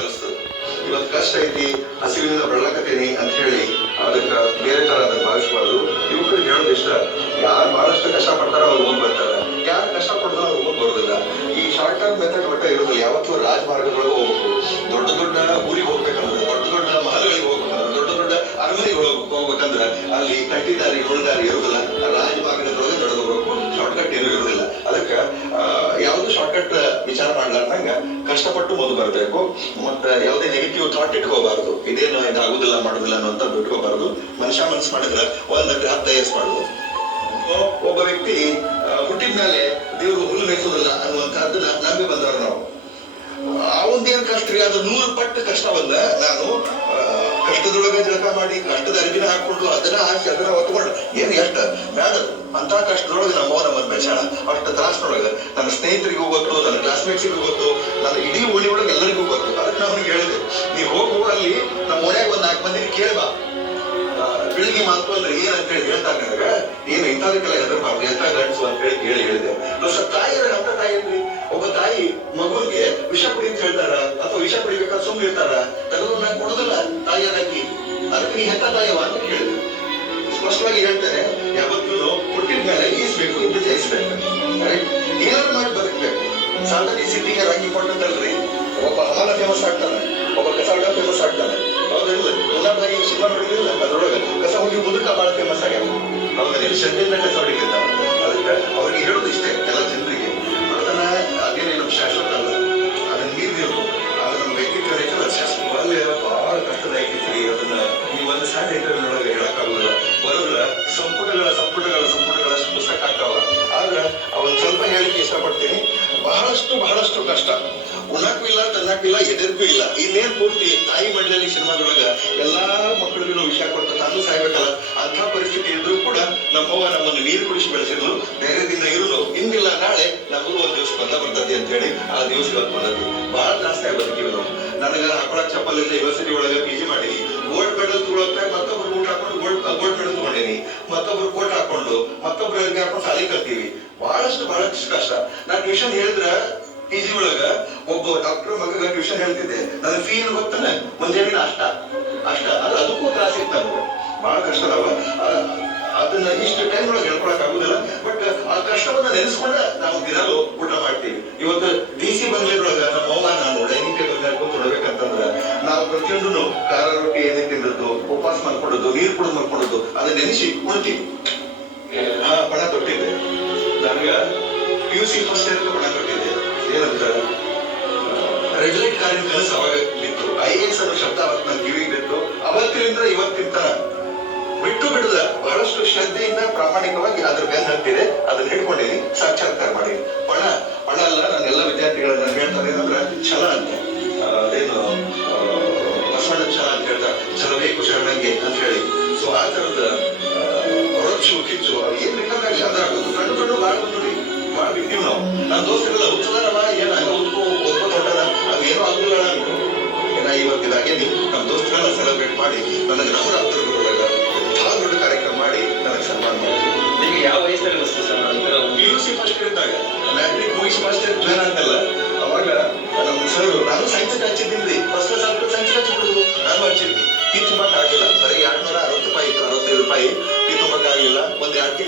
ಕಲಿಸ್ತದೆ ಇವತ್ತು ಕಷ್ಟ ಐತಿ, ಹಸಿವಿನಿಂದ ಬಳಲಕತ್ತೀನಿ ಅಂತ ಹೇಳಿ ಅದಕ್ಕೆ ಬೇರೆ ತರ ಅದನ್ನ ಭಾವಿಸಬಾರ್ದು ಯುವಕರಿಗೆ ಹೇಳೋದು ಇಷ್ಟ. ಯಾರು ಬಹಳಷ್ಟು ಕಷ್ಟ ಪಡ್ತಾರೋ ಅವ್ರು ಮುಂದೆ ಬರ್ತಾರೆ. ಯಾರು ಕಷ್ಟ ಪಡ್ತಾರೋ ಅವ್ರು ಮುಂದೆ ಬರೋದಿಲ್ಲ. ಈ ಶಾರ್ಟ್ ಟರ್ಮ್ ಮೆಥಡ್ ಒಟ್ಟ ಇರೋದಿಲ್ಲ ಯಾವತ್ತೂ ರಾಜಮಾರ್ಗಗಳಿಗೆ ಹೋಗ್ಬೇಕು. ಮತ್ತೆ ಯಾವುದೇ ನೆಗೆಟಿವ್ ಥಾಟ್ ಇಟ್ಕೋಬಾರದು. ಇದೇನು ಇದಾಗುದಿಲ್ಲ, ಮಾಡುದಿಲ್ಲ ಅನ್ನೋಂತ ಬಿಟ್ಕೋಬಾರದು ಮನುಷ್ಯ ಮನಸ್ಸು ಮಾಡಿದ್ರೆ ಒಂದ್ ಹತ್ತು ಐಎಸ್ ಮಾಡುದು ಒಬ್ಬ ವ್ಯಕ್ತಿ ಹುಟ್ಟಿದ ಮೇಲೆ ದೇವರು ಹುಲ್ಲು ಮೇಯಿಸೋದಿಲ್ಲ ಅನ್ನುವಂತಹದ್ದನ್ನ ನಂಬಿ ಬಂದವರು ನಾವು. ಅವಂದೇನ್ ಕಷ್ಟ ರೀ, ಅದು ನೂರು ಪಟ್ಟು ಕಷ್ಟ ಬಂದ ನಾನು ಕಷ್ಟದೊಳಗೆ ಜಳಕ ಮಾಡಿ, ಕಷ್ಟದ ಅರಿವಿನ ಹಾಕೊಂಡು ಅದನ್ನ ಹಾಕಿ ಅದನ್ನ ಹೊತ್ಕೊಂಡು ಏನ್ ಎಷ್ಟ? ಬೇಡ ಅಂತ ಕಷ್ಟದೊಳಗೆ ನಮ್ಮ ನಮ್ಮ ಬೆಳೆಸಾಳ ಅಷ್ಟು ತ್ರಾಸನೊಳಗೆ ನನ್ನ ಸ್ನೇಹಿತರಿಗೂ ಗೊತ್ತು ನನ್ನ ಕ್ಲಾಸ್ಮೇಟ್ಸಿಗೂ ಗೊತ್ತು ನನ್ನ ಇಡೀ ಓಣಿ ಒಳಗೆ ಎಲ್ಲರಿಗೂ ಗೊತ್ತು ಅದಕ್ಕೆ ನಾನು ಹೇಳಿದೆ, ನೀ ಹೋಗುವ ಅಲ್ಲಿ, ನಮ್ಮ ಓಣ್ಯಾಗ ಒಂದ್ ನಾಲ್ಕು ಮಂದಿ ಕೇಳ್ಬಾ ಬೆಳಿಗ್ಗೆ ಮಾತು ಅಂದ್ರೆ ಏನ್ ಅಂತ ಹೇಳಿ ಹೇಳ್ತಾರೆ ನನಗ ಏನು ಇಂಥದಕ್ಕೆಲ್ಲ ಹೆದರ್ಬಾರ್ದು ಎಂತ ಗಂಡಸು ಅಂತ ಹೇಳಿ ಕೇಳಿ, ಹೇಳಿದೆ. ತಾಯಿ ಅಂತ ತಾಯಿ ಒಬ್ಬ ತಾಯಿ ಮಗುವಿಗೆ ವಿಷ ಕುಡಿ ಅಂತ ಹೇಳ್ತಾರ? ಅಥವಾ ವಿಷ ಕುಡಿಬೇಕಾದ್ರೆ ಸುಮ್ಮನೆ ಇರ್ತಾರ ತಾಯಿಯರಾಗಿ ಅದಕ್ಕೆ ಎಂತ ತಾಯವ ಅಂತ ಕೇಳಿದ್ರು ಸ್ಪಷ್ಟವಾಗಿ ಹೇಳ್ತಾರೆ, ಯಾವತ್ತೂ ಹುಟ್ಟಿದ ಮೇಲೆ ಈಸ್ಬೇಕು ಇದು ಜಯಿಸ್ಬೇಕು. ಏನಾದ್ರು ಮಾಡಿ ಬದುಕಬೇಕು. ಸಾಧನೆ ಸಿದ್ಧಿಗೆ ರಾಗಿ ಕೊಟ್ಟಂತಲ್ರಿ ಒಬ್ಬ ಹಮಾಲ ಫೇಮಸ್ ಆಗ್ತಾನೆ, ಒಬ್ಬ ಕಸಾಡ ಫೇಮಸ್ ಆಗ್ತಾನೆ. ಎಲ್ಲಾ ಮಕ್ಕಳಿಗೂ ವಿಷಯ ಕೊಟ್ಟು ತಂದು ಸಾಯ್ಬೇಕಲ್ಲ ಅಂತ ಪರಿಸ್ಥಿತಿ ಇದ್ರೂ ಕೂಡ ನಮ್ಮವ್ವ ನಮ್ಮನ್ನು ನೀರು ಕುಡಿಸಿ ಬೆಳೆಸಿದ್ರು ದಿನ ಇರುಳು ಇಂದಿಲ್ಲ ನಾಳೆ ನಮಗೂ ಒಂದ್ ದಿವಸ ಬಂದ ಬರ್ತದೆ ಅಂತ ಹೇಳಿ ಆ ದಿವಸ ಇವತ್ತು ಬಹಳ ಜಾಸ್ತಿ ಬದುಕಿವಿ ನಾವು ನನಗ ಹಾಕೊಳಕ್ ಇಲ್ಲ ಯೂನಿವರ್ಸಿಟಿ ಒಳಗೆ ಪಿ ಜಿ ಮಾಡೀನಿ. ಗೋಲ್ಡ್ ಮೆಡಲ್ ತಗೊಳಕ್ಕೆ ಮತ್ತೊಬ್ರು ಊಟ ಹಾಕೊಂಡು ಗೋಲ್ಡ್ ಗೋಲ್ಡ್ ಮೆಡಲ್ ತಗೊಂಡೇನಿ. ಮತ್ತೊಬ್ರು ಕೋಟ್ ಹಾಕೊಂಡು, ಮತ್ತೊಬ್ರು ಎಲ್ಗೆ ಹಾಕೊಂಡು ಸಾಲಿ ಕಲ್ತೀವಿ ಬಹಳಷ್ಟು ಬಹಳಷ್ಟು ಕಷ್ಟ. ನಾನು ಟ್ಯೂಷನ್ ಹೇಳಿದ್ರೆ ಪಿ ಜಿ ಒಳಗ ಒಬ್ಬ ಡಾಕ್ಟರ್ ಮಗ ಟ್ಯೂಷನ್ ಹೇಳ್ತಿದ್ದೆ. ನನ್ನ ಫೀ ಏನು ಗೊತ್ತಾನೆ? ಮುಂಜಾನೆ ಅಷ್ಟ ಅಷ್ಟ ಅದು ಅದಕ್ಕೂ ತ್ರಾಸ ನಮ್ಗೆ ಬಹಳ ಕಷ್ಟ ಅದಾವ ಅದನ್ನ ಇಷ್ಟು ಟೈಮ್ ಒಳಗೆ ಹೇಳ್ಕೊಳಕ್ ಆಗುದಿಲ್ಲ ಬಟ್ ಆ ಕಷ್ಟವನ್ನ ನೆನೆಸ್ಕೊಂಡ ನಾವು ದಿನಾಲು ಊಟ ಮಾಡ್ತೀವಿ. ಇವತ್ತು ಡಿ ಸಿ ಬಂಗ್ಲೆಗಳೊಳಗ ನಮ್ಮ ಅವ್ವ ನಾನು ಡೈನಿಂಗ್ ಟೇಬಲ್ ಮೇಲೆ ಕೂತ್ ನೋಡ್ಬೇಕಂತಂದ್ರ ನಾವು ಪ್ರತಿಯೊಂದು ಖಾರ ರೊಟ್ಟಿ ಎದೆ ತಿಂದದ್ದು ಉಪವಾಸ ಮಾಡ್ಕೊಂಡದ್ದು ನೀರು ಕುಡಿದು ಮಾಡ್ಕೊಡೋದು, ಅದನ್ನ ನೆನೆಸಿ ಉಣ್ತೀವಿ. ಹಾ ಬಣ ಕೊಟ್ಟಿದ್ದೆ ನನಗ P U C first year ಬಣ ಕೊಟ್ಟಿದ್ದೆ ಏನಂತ? ರೆಡ್ ಲೈಟ್ ಕಾರಿನ ಕನಸು ಅವಾಗ ಐ ಎಸ್ ಅನ್ನೋ ಶಬ್ದ ಅವತ್ತು ತನ ಬಿಟ್ಟು ಬಿಡದ ಬಹಳಷ್ಟು ಶ್ರದ್ಧೆಯಿಂದ ಪ್ರಾಮಾಣಿಕವಾಗಿ ಅದ್ರ ಬೆನ್ನ ಹತ್ತಿದೆ ಅದನ್ನ ಹಿಡ್ಕೊಂಡಿನಿ ಸಾಕ್ಷಾತ್ಕಾರ ಮಾಡಿ ಒಳ ಒಳ ಅಲ್ಲ ನನ್ನ ಎಲ್ಲ ವಿದ್ಯಾರ್ಥಿಗಳನ್ನ ಹೇಳ್ತಾರೆ. ಏನಂದ್ರೆ, ಛಲ ಅಂತ. ಅದೇನೋ ಬಸವಣ್ಣ ಛಲ ಅಂತ ಹೇಳ್ತಾರೆ. ಛಲಬೇಕು ಶರಣಂಗೆ ಅಂತ ಹೇಳಿ.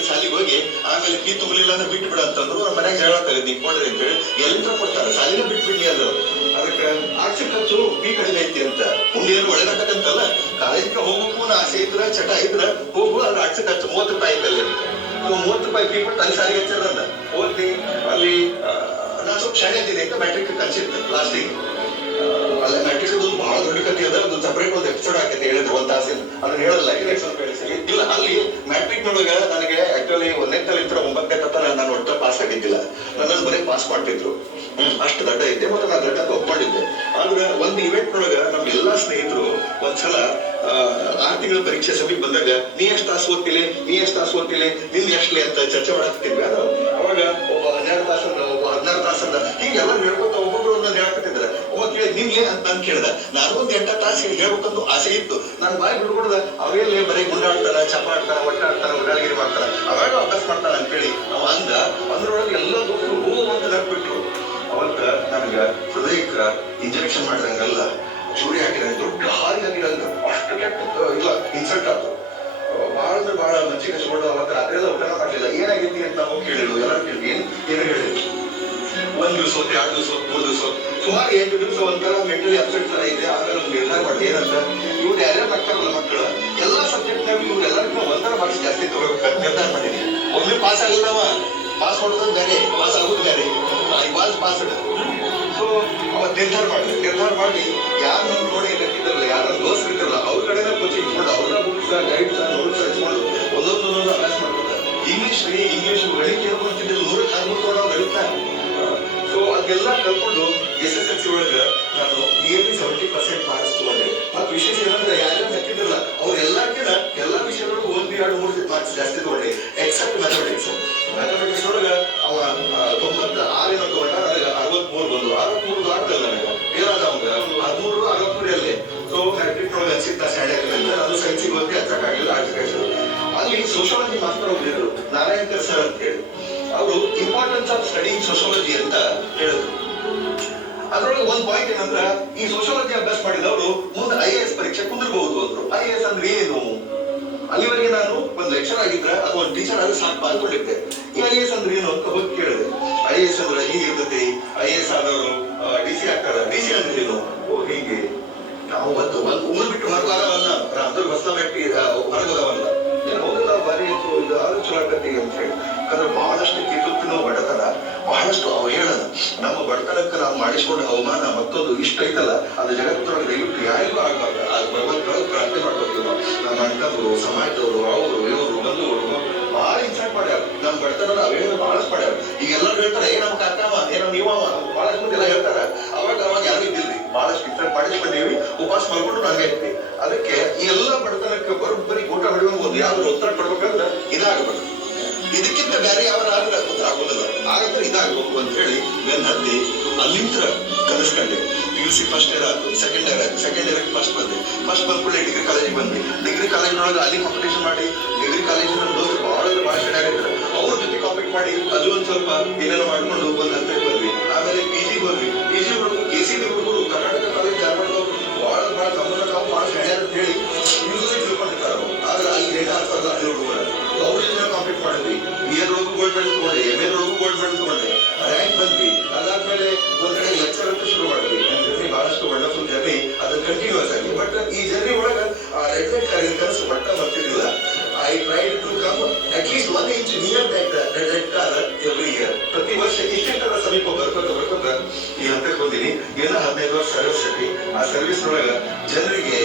ಸಾಲಿಗೆ ಹೋಗಿ ಆಮೇಲೆ ಬಿ ತುಂಬಲಿಲ್ಲ ಅಂದ್ರೆ ಬಿಟ್ಟು ಬಿಡ ಅಂತಂದ್ರು ನಮ್ಮ ಮನ್ಯಾಗ ತೆಗೆದು ಕೊಡ್ರಿ ಅಂತ ಹೇಳಿ ಎಲ್ಲರೂ ಕೊಡ್ತಾರೆ. ಶಾಲೆನೂ ಬಿಟ್ಟು ಬಿಡ್ಲಿ ಅಂದ್ರು ಅದಕ್ಕೆ ಆಸೆ ಖರ್ಚು ಬೀ ಕಡಿಮೆ ಐತಿ ಅಂತ. ಹುಂಡಿಯಲ್ಲಿ ಒಳ್ಳೇದಾಗತ್ತಂತಲ್ಲ ಕಾಲೇಜ್ಗೆ ಅನ್ನೋ ಆಸೆ ಇದ್ರ, ಚಟ ಇದ್ರ ಹೋಗು ಅದ್ರ ಆಸೆ ಖರ್ಚು ಮೂವತ್ತು ರೂಪಾಯಿ ಐತಲ್ಲ. ಮೂವತ್ತು ರೂಪಾಯಿ ಫೀ ಕೊಟ್ಟು ಅಲ್ಲಿ ಶಾಲೆಗೆ ಹಚ್ಚಾರಲ್ಲ ಓದ್ತಿ ಅಲ್ಲಿ ನಾನು ಸ್ವಲ್ಪ ಶಾಲೆ ಇದ್ದೀನಿ ಅಂತ ಮ್ಯಾಟ್ರಿಕ್ ಕಲ್ಸಿತ್ತು ಲಾಸ್ಟಿಗೆ ಅಲ್ಲ ಮ್ಯಾಟ್ರಿಕ್ ಒಂದು ಬಹಳ ದೊಡ್ಡ ಕಥೆ ಅದ ಒಂದು ಸಪರೇಟ್ ಒಂದು ಎಪಿಸೋಡ್ ಹಾಕೈತೆ ಹೇಳಿದ್ರು, ಒಂದು ತಾಸಿನ ಅದನ್ನ ಹೇಳಲ್ಲ ಇಲ್ಲ, ಅಲ್ಲಿ ಮ್ಯಾಟ್ರಿಕ್ ನೊಳಗ ನನಗೆ ಆಕ್ಚುಲಿ ಒಂದನೇ ತಲಿಂತ್ರ ಒಂಬತ್ತನೇ ತನ ನಾನು ಒಟ್ಟ ಪಾಸ್ ಆಗಿದ್ದಿಲ್ಲ. ನನ್ನನ್ನು ಬರೀ ಪಾಸ್ ಮಾಡ್ತಿದ್ರು. ಅಷ್ಟು ದಡ್ಡ ಇದ್ದೆ ಮತ್ತೆ ನಾನು ದಡ್ಡ ಒಪ್ಕೊಂಡಿದ್ದೆ. ಆದ್ರೆ ಒಂದು ಇವೆಂಟ್ ಒಳಗ ನಮ್ಮ ಎಲ್ಲಾ ಸ್ನೇಹಿತರು ಒಂದ್ಸಲ ಆರ್ ತಿಂಗಳ ಪರೀಕ್ಷೆ ಸಮೀಪ ಬಂದಾಗ, ನೀ ಎಷ್ಟು ತಾಸು ಓದ್ತಿಲೆ? ನೀ ಎಷ್ಟು ತಾಸು ಓದ್ತಿಲೆ? ನಿನ್ ಎಷ್ಟಲೆ? ಅಂತ ಚರ್ಚೆ ಮಾಡಾಕತ್ತಿದ್ವಿ ಅದು ಅವಾಗ ಒಬ್ಬ ಹನ್ನೆರಡು ತಾಸಂದ ಒಬ್ಬ ಹದಿನಾರು ತಾಸಂದ ಹೀಗೆ ಎಲ್ಲ ಹೇಳ್ಕೊತ ಒಬ್ಬೊಬ್ರು ಒಂದೊಂದು ಹೇಳ್ಕೊತಿದ್ರೆ. ಒಬ್ಬ ಕೇಳಿ ಏನ್ ಅಂತ ನಾನು ಕೇಳ್ದ. ನಾನು ಒಂದು ಎಂಟ ತಾಸು ಹೇಳ್ಬೇಕಂತ ಆಸೆ ಇತ್ತು. ನಾನು ಬಾಯಿ ಬಿಡ್ಕೊಡ್ದ ಅವೆಲ್ಲಿ ಬರೀ ಗುಂಡಾಡ್ತಾರ, ಚಪಾಡ್ತಾರ ಒಟ್ಟಾಡ್ತಾನ ಎಲ್ಲ ಊಟ ಮಾಡ್ಲಿಲ್ಲ. ಏನಾಗೈತಿ ಅಂತ ನಾವು ಕೇಳಿದ್ರು. ಎಲ್ಲರೂ ಕೇಳಿ ಏನ್ ಹೇಳಿದ್ರು? ಒಂದ್ ದಿವಸ ಹೊತ್ತು, ಎರಡು ದಿವಸ ಹೊತ್ತು, ಮೂರು ದಿವಸ ಸುಮಾರು ಎಂಟು ದಿವಸ ಒಂಥರ ಮೆಂಟಲಿ ಅಪ್ಸೆಟ್ ತರ ಇದೆ. ಆಮೇಲೆ ಒಂದು ನಿರ್ಧಾರ ಮಾಡಿ ಏನಂತ, ಇವ್ರು ಯಾರ್ಯಾರು ಆಗ್ತಾರಲ್ಲ ಮಕ್ಕಳು ಎಲ್ಲ ಸಬ್ಜೆಕ್ಟ್ನಲ್ಲಿ ಇವ್ರು ಎಲ್ಲರಿಗೂ ಒಂದರ ಮಾರ್ಕ್ಸ್ ಜಾಸ್ತಿ ತಗೋಬೇಕು ನಿರ್ಧಾರ ಮಾಡೀನಿ ಒಮ್ಮೆ ಪಾಸ್ ಆಗಿಲ್ಲವ ಪಾಸ್ ಮಾಡೋದು ಬೇರೆ. ಪಾಸ್ ಆಗೋದು ಬೇರೆ. ಐ ವಾಸ್ ಪಾಸ್ ಸೊ ಅವತ್ತು ನಿರ್ಧಾರ ಮಾಡಿದೆ ನಿರ್ಧಾರ ಮಾಡಿ ಯಾರು ನೋಡಿ ಇರಕ್ಕಿದ್ರಲ್ಲ ಯಾರ ದೋಸ್ತ್ ಇರ್ತಾರಲ್ಲ ಅವ್ರ ಕಡೆನೇ ಕೋಚಿಂಗ್ ಇಟ್ಕೊಂಡು ಅವ್ರ ಬುಕ್ಸ್ ಗೈಡ್ಸ್ ನೋಟ್ಸ್ ಹಚ್ಕೊಂಡು ಒಂದೊಂದು ಒಂದೊಂದು ಅಭ್ಯಾಸ ಮಾಡ್ತಾರೆ ಇಂಗ್ಲಿಷ್ ರೀ ಇಂಗ್ಲಿಷ್ ಗಣಿತ ಹೇಳ್ಕೊಂತಿದ್ದಿಲ್ಲ ನೂರಕ್ಕೆ ಹದಿಮೂರು ನಾವು ಬರುತ್ತಾ ಸೊ ಅದೆಲ್ಲ ಕಲ್ಕೊಂಡು ಎಸ್ ಎಸ್ ಎಲ್ ಸಿ ಒಳಗ ನಾನು ನಿಯರ್ಲಿ ಸೆವೆಂಟಿ ಪರ್ಸೆಂಟ್ ಮಾರ್ಕ್ಸ್ ತಗೊಂಡೆ. ಮತ್ತು ವಿಶೇಷ ಏನಂದ್ರೆ ಯಾರ್ಯಾರು ಹಾಕಿದ್ರಲ್ಲ ಅವ್ರ ಕೆಲ ಎಲ್ಲ ವಿಷಯಗಳು ಒಂದು, ಎರಡು, ಮೂರು ಮಾರ್ಕ್ಸ್ ಜಾಸ್ತಿ ತಗೊಂಡೆ ಎಕ್ಸೆಪ್ಟ್ ಮ್ಯಾಥಮೆಟಿಕ್ಸ್ ಮ್ಯಾಥಮೆಟಿಕ್ಸ್ ಒಳಗೆ ಅವ ತೊಂಬತ್ತ ಆರೇನೋ ತಗೊಂಡ ನನಗೆ ಅರವತ್ಮೂರು ಬಂದು. ಅರವತ್ಮೂರು ದಾಟಲ್ಲ ನನಗೆ. ಏನಾದ ಅವಂಗ ಹದಿಮೂರು ಅರವತ್ಮೂರಲ್ಲಿ. ಸೊ ಮ್ಯಾಟ್ರಿಕ್ ಒಳಗೆ ಅನ್ಸಿತ್ತ ಸ್ಯಾಂಡ್ ಅದು ಸೈನ್ಸಿಗೆ ಹೋಗಿ ಹಚ್ಚಕ್ಕಾಗಿಲ್ಲ ಆರ್ಟಿಕಲ್ಚರ್ ಅಲ್ಲಿ ಸೋಶಿಯಾಲಜಿ ಮಾಸ್ಟರ್ ಒಬ್ಬರು ನಾರಾಯಣಕರ್ ಸರ್ ಅಂತ ಹೇಳಿ. ಅವರು ಇಂಪಾರ್ಟೆನ್ಸ್ ಆಫ್ ಸ್ಟಡಿಂಗ್ ಸೋಷಿಯಾಲಜಿ ಅಂತ ಹೇಳಿದ್ರು. ಅದರೊಳಗೆ ಒಂದು ಪಾಯಿಂಟ್ ಏನಂದ್ರೆ, ಈ ಸೋಷಿಯಾಲಜಿ ಅಭ್ಯಾಸ ಮಾಡಿದವರು ಮುಂದೆ ಐ ಎಸ್ ಪರೀಕ್ಷೆ ಕುಂದಿರಬಹುದು ಅಂದ್ರು. ಐ ಎಸ್ ಅಂದ್ರೆ ಏನು? ಅಲ್ಲಿವರೆಗೆ ನಾನು ಒಂದು ಲೆಕ್ಚರ್ ಆಗಿದ್ರೆ ಅಥವಾ ಒಂದು ಟೀಚರ್ ಆದ್ರೆ ಸಾಕು ಅನ್ಕೊಂಡಿದ್ದೆ. ಈ ಐ ಎಸ್ ಅಂದ್ರೆ ಏನು ಅಂತ ಹೋಗಿ ಕೇಳಿದೆ. ಐ ಎಸ್ ಅಂದ್ರೆ ಹೀಗೆ ಇರ್ತದೆ. ಐ ಎಸ್ ಆದವರು ಡಿ ಸಿ ಆಗ್ತಾರ. ಡಿ ಸಿ ಅಂದ್ರೆ ಏನು? ಓ, ಹೀಗೆ. ನಾವು ಒಂದು ಒಂದು ಊರು ಬಿಟ್ಟು ಹೊರಗಾಗವಲ್ಲ ಅಂದ್ರೆ ಹೊಸ ವ್ಯಕ್ತಿ ಹೋಗಲ್ಲ ಬಾರಿ ಇದು ಆರು ಚಲೋ ಆಗತ್ತೆ ಅಂತ ಹೇಳಿ. ಯಾಕಂದ್ರೆ ಬಹಳಷ್ಟು ಕಿತ್ತುತ್ತಿನ ಬಡತನ, ಬಹಳಷ್ಟು ಅವಹೇಳನ. ನಮ್ಮ ಬಡತನಕ್ಕೆ ನಾವು ಮಾಡಿಸ್ಕೊಂಡ ಅವಮಾನ ಮತ್ತೊಂದು ಇಷ್ಟ ಐತಲ್ಲ, ಅದು ಜಗತ್ತೊಳಗೆ ದಯವಿಟ್ಟು ಯಾರಿಗೂ ಆಗ್ಬಾರ್ದು. ಅದು ಭಗವಂತೊಳಗೆ ಪ್ರಾರ್ಥನೆ ಮಾಡ್ಬೇಕು ನಾವು. ನಮ್ಮ ಅಣ್ಣವರು ಸಮಾಜದವರು, ಅವರು, ಇವರು, ಬಂಧುಗಳು ಬಹಳ ಇನ್ಸಲ್ಟ್ ಮಾಡ್ಯಾರ. ನಮ್ಮ ಬಡತನ ಅವಹೇಳನ ಬಹಳಷ್ಟು ಮಾಡ್ಯಾರ. ಈಗ ಎಲ್ಲರೂ ಹೇಳ್ತಾರೆ, ಏ, ನಮ್ಮ ಕಾಕವ ಏ, ನಮ್ಮ ನೀವ ಬಹಳಷ್ಟು ಮಂದಿ ಎಲ್ಲ ಹೇಳ್ತಾರ. ಅವಾಗ ಅವಾಗ ಯಾರು ಇದ್ದಿಲ್ರಿ ಬಹಳಷ್ಟು ಇನ್ಸಲ್ಟ್ ಮಾಡಿಸ್ಕೊಂಡೇವಿ ಉಪವಾಸ ಮಾಡ್ಕೊಂಡು ನಾವೇ ಇರ್ತೀವಿ ಅದಕ್ಕೆ ಈ ಎಲ್ಲ ಬಡತನಕ್ಕೆ ಬರೋಬ್ಬರಿ ಊಟ ಹೊಡೆಯುವ ಒಂದು ಯಾವ್ದು ಒತ್ತಡ ಕೊಡ್ಬೇಕಂದ್ರೆ ಇದಾಗಬೇಕು ಇದಕ್ಕಿಂತ ಬೇರೆ ಯಾವ ಆದ್ರೆ ಉತ್ತರ ಆಗೋದಿಲ್ಲ. ಹಾಗಾದ್ರೆ ಇದಾಗಬೇಕು ಅಂತ ಹೇಳಿ ನನ್ನ ಹತ್ತಿ ಅಲ್ಲಿಂದ ಕಲಿಸ್ಕೊಂಡೆ. ಯು ಸಿ ಫಸ್ಟ್ ಇಯರ್ ಆಯ್ತು ಸೆಕೆಂಡ್ ಇಯರ್ ಆಯ್ತು ಸೆಕೆಂಡ್ ಇಯರ್ ಫಸ್ಟ್ ಬಂದೆ. ಫಸ್ಟ್ ಬಂದ್ಕೊಳ್ಳಿ ಡಿಗ್ರಿ ಕಾಲೇಜಿಗೆ ಬಂದ್ವಿ ಡಿಗ್ರಿ ಕಾಲೇಜಿನೊಳಗೆ ಅಲ್ಲಿ ಕಾಂಪಿಟೇಷನ್ ಮಾಡಿ ಡಿಗ್ರಿ ಕಾಲೇಜಿನ ನಮ್ಮ ಭಾಳ ಬಹಳ ಬಹಳ ಚೆನ್ನಾಗಿರ್ತಾರೆ ಅವ್ರ ಜೊತೆ ಕಾಂಪೀಟ್ ಮಾಡಿ ಅದು ಒಂದು ಸ್ವಲ್ಪ ಏನೇನೋ ಮಾಡ್ಕೊಂಡು ಬಂದ್ ಅಂತ ಬಂದ್ವಿ. ಆಮೇಲೆ ಪಿ ಜಿ ಬಂದ್ವಿ. ಬಿ ಎಲ್ ಒಳಗೂ ಗೋಲ್ಡ್ ಮೆಡಲ್ ತಗೊಂಡೆ ಎಂ ಎಲ್ ಒಳಗೂ ಗೋಲ್ಡ್ ಮೆಡಲ್ ತಗೊಂಡೆ ರ್ಯಾಂಕ್ ಬಂದ್ವಿ. ಅದಾದ್ಮೇಲೆ ಒಂದ್ ಕಡೆ ಲೆಕ್ಚರ್ ಅಂತ ಶುರು ಮಾಡಿದ್ವಿ. ನನ್ನ ಜರ್ನಿ ಬಹಳಷ್ಟು ವಂಡರ್ಫುಲ್ ಜರ್ನಿ. ಅದು ಕಂಟಿನ್ಯೂಸ್ ಆಗಿ ಬಟ್ ಈ ಜರ್ನಿ ಒಳಗ, ಆ ರೆಡ್ ಲೈಟ್ ಕಾರಿನ ಕನಸು ಮಟ್ಟ ಬರ್ತಿರ್ಲಿಲ್ಲ. I tried to come at least one inch near that red light car every year ಪ್ರತಿ ವರ್ಷ ಇಷ್ಟಿಷ್ಟರ ಸಮೀಪ ಬರ್ಕೋತ ಬರ್ಕೋತ ಈ ಹಂತಕ್ಕೆ ಬಂದಿನಿ. ಏನೋ ಐತಿ ಆ ಸರ್ವಿಸ್ ಒಳಗ ಜನರಿಗೆ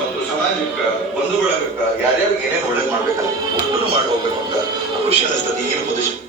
ಮತ್ತು ಸಮಾಜಕ್ಕೆ ಬಂಧುಗಳಾಗಕ್ಕ ಯಾರ್ಯಾರಿಗೆ ಏನೇನು ಒಳ್ಳೇದು ಮಾಡ್ಬೇಕಲ್ಲ ಒಟ್ಟು ಮಾಡಿ ಹೋಗ್ಬೇಕು ಅಂತ ಖುಷಿ ಅನಿಸ್ತದೆ ಈಗಿನ ಪೊಸಿಷನ್